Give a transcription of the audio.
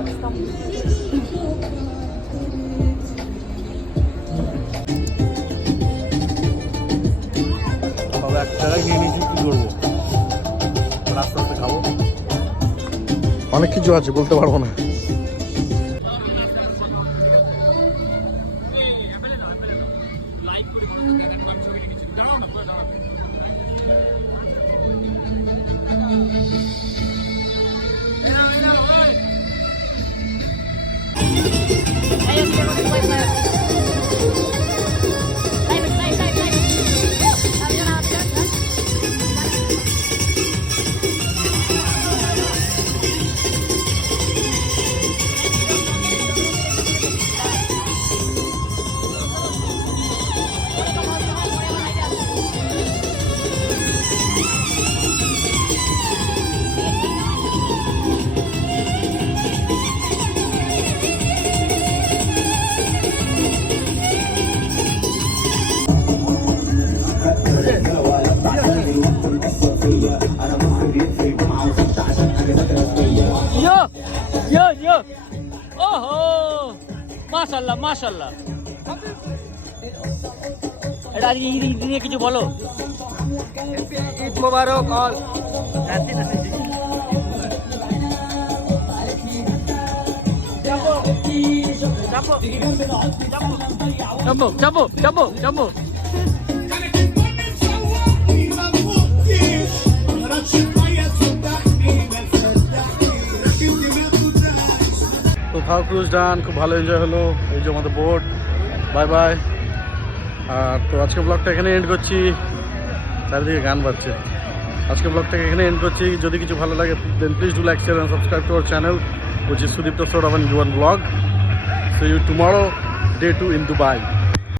তবে এক জায়গায় নিয়ে নিয়েছি, কি করবো, আস্তে আস্তে খাবো। অনেক কিছু আছে, বলতে পারবো না। মাশাআল্লাহ মাশাআল্লাহ। এটা আজকে ঈদ নিয়ে কিছু বলো। ঈদ মোবারক অল। চাপো চাপো চাপো চাপো। তো ফাও ক্রুজ ডান, খুব ভালো এনজয় হলো। এই যে আমাদের বোট, বাই বাই। আর তো আজকে ব্লগটা এখানে এন্ড করছি। চারিদিকে গান বাজছে। আজকে ব্লগটাকে এখানে এন্ড করছি। যদি কিছু ভালো লাগে দেন please do like, share and subscribe to our channel which is Sudipta Sodavan Yuvan vlog. See you tomorrow, day 2 in Dubai.